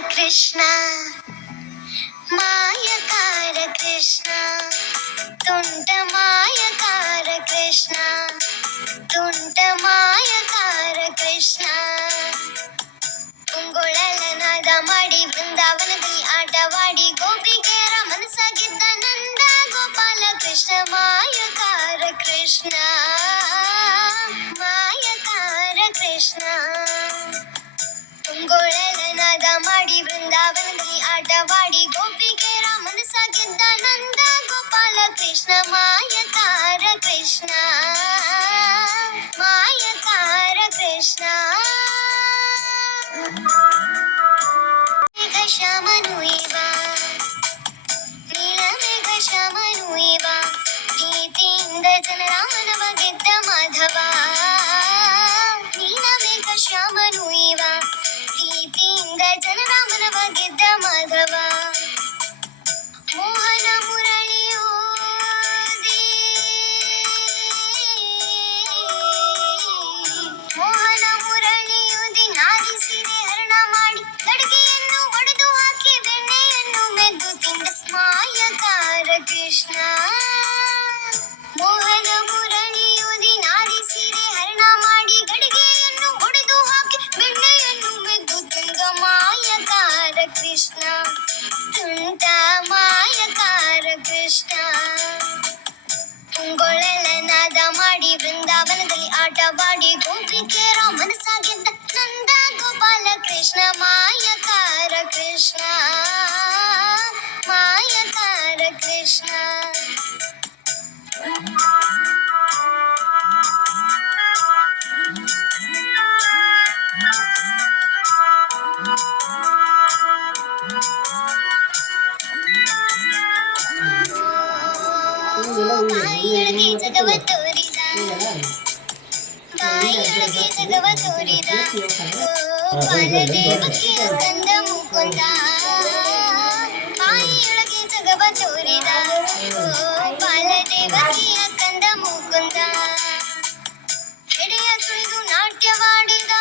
ಕೃಷ್ಣ ಮಾಯಕಾರ ಕೃಷ್ಣ ತುಂಟ ಮಾಯಕಾರ ಕೃಷ್ಣ ತುಂಟ ಮಾಯಕಾರ ಕೃಷ್ಣ ಕುಂಗೊಳಲನಾದ ಮಾಡಿ ಬೃಂದಾವನದಲ್ಲಿ ಆಟವಾಡಿ ಗೋಪಿಕೆಯರ ಮನಸ್ಸಾಗಿದ್ದ ನಂದ ಗೋಪಾಲ ಕೃಷ್ಣ ಮಾಯಕಾರ ಕೃಷ್ಣ ಮಾಯಕಾರ ಕೃಷ್ಣ ಕುಂಗೊಳಲನಾದ ಮಾಡಿ ಬೃಂದಾವನದಲ್ಲಿ ಆಟವಾಡಿ ಗೋಪಿಕೆಯರ ಮನಸ್ಸಾಗಿದ್ದ ನಂದ ಗೋಪಾಲ ಕೃಷ್ಣ ಮಾಯಕಾರ ಕೃಷ್ಣ ಮಾಯಕಾರ ಕೃಷ್ಣ ಮೇಘ ಶ್ಯಾಮನು ಇವ ನೀಲಮೇಘ ಶ್ಯಾಮನು ಇವ ಪ್ರೀತಿಯಿಂದ ಜನರ ಮನವ ಗೆದ್ದ ಮಾಧವ ನೀಲಮೇಘ ಶ್ಯಾಮನು ಇವ ಪ್ರೀತಿಯಿಂದ ಜನರ ಮನವ ಗೆದ್ದ ಮಾಧವ ಮೋಹನ ಮುರಳಿಯೋದಿ ಮೋಹನ ಮುರಳಿಯೋದಿ ನಾರಿಸಿದೆ ಹರಣ ಮಾಡಿ ಗಡಿಗೆಯನ್ನು ಒಡೆದು ಹಾಕಿ ಬೆಣ್ಣೆಯನ್ನು ಮೆದ್ದು ತಿಂದ ಮಾಯಕಾರ ಕೃಷ್ಣ ಮೋಹನ ಮುರಳಿಯೋದಿ ನಾರಿಸಿದೆ ಹರಣ ಮಾಡಿ ಗಡಿಗೆಯನ್ನು ಒಡೆದು ಹಾಕಿ ಬೆಣ್ಣೆಯನ್ನು ಮೆದ್ದು ತಿಂದ ಮಾಯಕಾರ ಕೃಷ್ಣ ತುಂಟ ಮಾಯಕಾರ ಕೃಷ್ಣ ಕುಂಗೊಳಲನಾದ ಮಾಡಿ ಬೃಂದಾವನದಲ್ಲಿ ಆಟವಾಡಿ ಗೋಪಿಕೆಯರ ಮನಸ್ಸಾಗಿದ್ದ ನಂದ ಗೋಪಾಲ ಕೃಷ್ಣ ಮಾಯಕಾರ ಕೃಷ್ಣ ಮಾಯಕಾರ ಕೃಷ್ಣ ಬಾಯಿಯೊಳಗೆ ಜಗವ ತೋರಿದ ಬಾಯಿಯೊಳಗೆ ಜಗವ ತೋರಿದ ಬಾಲದೇವಕಿಯ ಕಂದ ಮುಕುಂದ ಬಾಯಿಯೊಳಗೆ ಜಗವ ತೋರಿದ ಬಾಲದೇವಕಿಯ ಕಂದ ಮುಕುಂದ ಎಡೆಯ ತುಳಿದು ನಾಟ್ಯವಾಡಿದ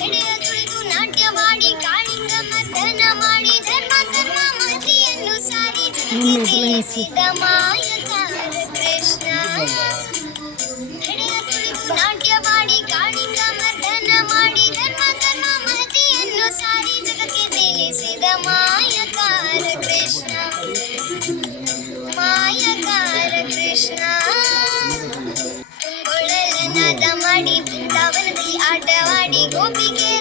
ಎಡೆಯ ತುಳಿದು ನಾಟ್ಯವಾಡಿ ಕಾಳಿಂಗ ಮರ್ದನ ಮಾಡಿ ಧರ್ಮ ಧರ್ಮ ಮಹತಿಯನ್ನು ಸಾರಿ ಜಗಕ್ಕೆ ತಿಳಿಸಿದ ಮಾಯಕಾರ ಕೃಷ್ಣ ಎಡೆಯ ತುಳಿದು ನಾಟ್ಯವಾಡಿ ಕಾಳಿಂಗ ಮರ್ದನ ಮಾಡಿ ಧರ್ಮ ಧರ್ಮ ಮಹತಿಯನ್ನು ಸಾರಿ ಜಗಕ್ಕೆ ತಿಳಿಸಿದ ಮಾಯಕಾರ ಕೃಷ್ಣ ಮಾಯಕಾರ ಕೃಷ್ಣ ಕುಂಗೊಳಲನಾದ ಮಾಡಿ ಬೃಂದಾವನದಲ್ಲಿ ಆಟವಾಡಿ ಗೋಪಿಗೆ